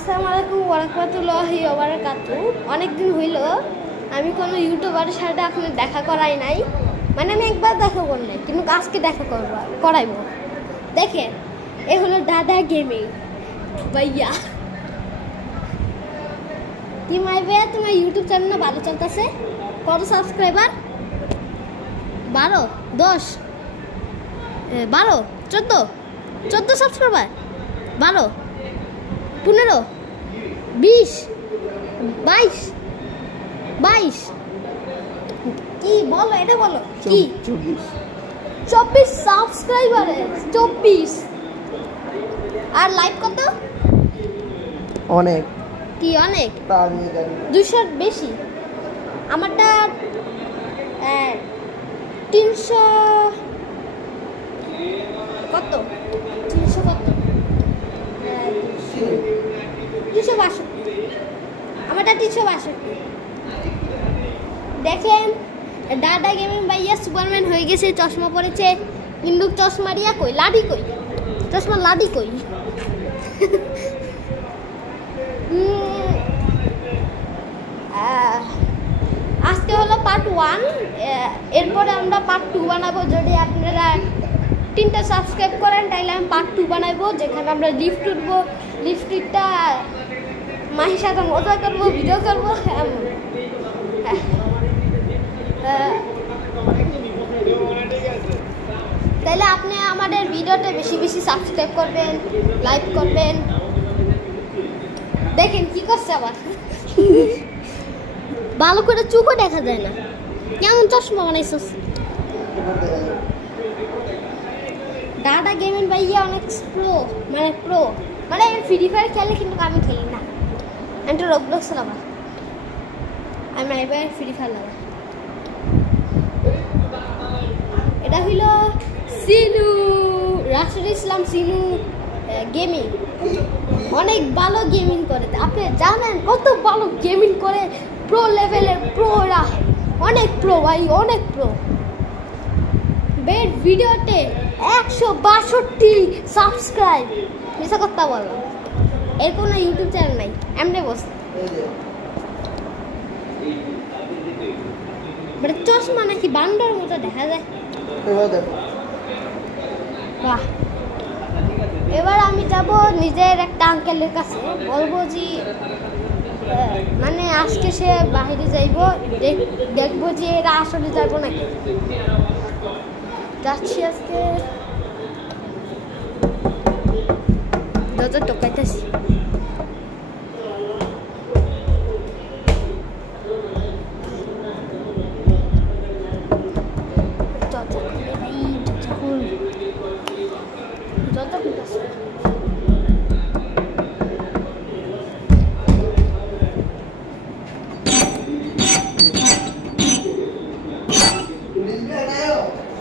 আসসালামু আলাইকুম ওয়া রাহমাতুল্লাহি ওয়া বারাকাতুহু। অনেকদিন হইল আমি কোনো ইউটিউবারের সাথে আপনার দেখা করাই নাই, মানে আমি একবার দেখা করি নাই, কিন্তু আজকে দেখা করাইব। দেখেন, এ হলো দাদা গেমিং ভাইয়া। কি ভাইয়া, তোমার ইউটিউব চ্যানেল ভালো চলতেছে? কত সাবস্ক্রাইবার? 12, 10, 12, 14 সাবস্ক্রাইবার, 12, 15, 20, 22 কি বলো, এটা বলো কি? 24 সাবস্ক্রাইবার, 24। আর লাইক কত? অনেক। কি অনেক? 200 বেশি। আমারটা 300 কত? 300 কত? 362। আমারটা 362। দেখেন, দাদা গেমিং ভাইয়া সুপারম্যান হয়ে গেছে, চশমা পরেছে, কিন্তু চশমা রিয়া কই, লাডি কই, চশমা লাডি কই? আজকে হলো পার্ট 1, এরপরে আমরা পার্ট 2 বানাবো। যদি আপনারা 3টা সাবস্ক্রাইব করেন তাহলে আমি পার্ট 2 বানাবো, যেখানে আমরা লিফট উঠবো, লিফটটা মাহির সাথে মজা করবো, ভিডিও করবো। তাহলে আপনি আমাদের ভিডিওটা বেশি বেশি সাবস্ক্রাইব করবেন, লাইক করবেন। দেখেন কি করছে আবার, ভালো করে চোখও দেখা যায় না, কেমন চশমা বানাইছস? দাদা গেমিং ভাইয়া অনেক প্রো, মানে ফ্রি ফায়ার খেলে, কিন্তু আমি খেলি না। আমি তো রবলক্স লাভার, আমি এবার ফ্রি ফায়ার লাভার। এটা হইল সিনু, রাশিদুল ইসলাম সিনু গেমিং। অনেক ভালো গেমিং করে, আপনি জানেন কত ভালো গেমিং করে? প্রো লেভেলের প্রোরা, অনেক প্রো ভাই, অনেক প্রো। বেড ভিডিওতে 162 সাবস্ক্রাইব, মিশা কথা বলো। এর কোনো ইউটিউব চ্যানেল নাই, এমনি বস। মানে চশমা নাকি বান্ডার মতো দেখা যায়। বাহ, এবার আমি যাব নিজের একটা আঙ্কেলের কাছে, বলবো যে মানে আজকে সে বাইরে যাইব, দেখবো যে এরা আসলে যাবো নাকি। যাচ্ছি আজকে, দরজা টোকাইতেছি।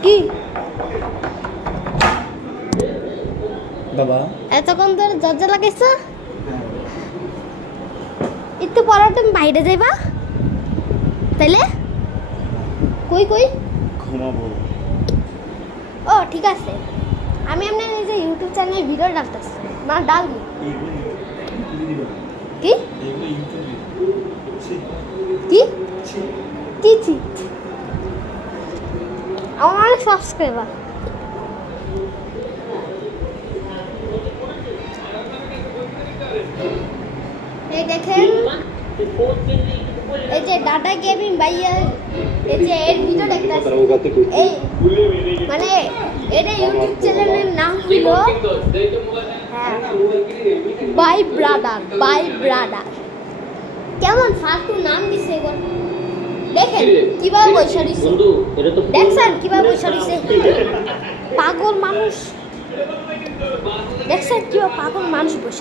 কি বাবা, এতক্ষণ ধরে দরজা লাগাইছ? একটু পরে তুমি বাইরে যাইবা, তাইলে কই কই ঘুমাবো। ও ঠিক আছে, আমি আপনার নিজে ইউটিউব চ্যানেলে ভিডিও ডালতেছি, মানে ডালবো। কি কি কি ছি, আমার অনেক সাবস্ক্রাইবার। এই দেখেন, এই যে দাদা গেমিং ভাইয়া, এই যে এর ভিডিও দেখতেছি, এই মানে এটা ইউটিউব চ্যানেলের নাম হলো বাই ব্রাদার। কেমন ফালতু নাম দিছে এগুলো। দেখেন কিভাবে বসে রইছে, দেখছেন কিভাবে বসে রইছে পাগল মানুষ, দেখছেন কিভাবে পাগল মানুষ বসে।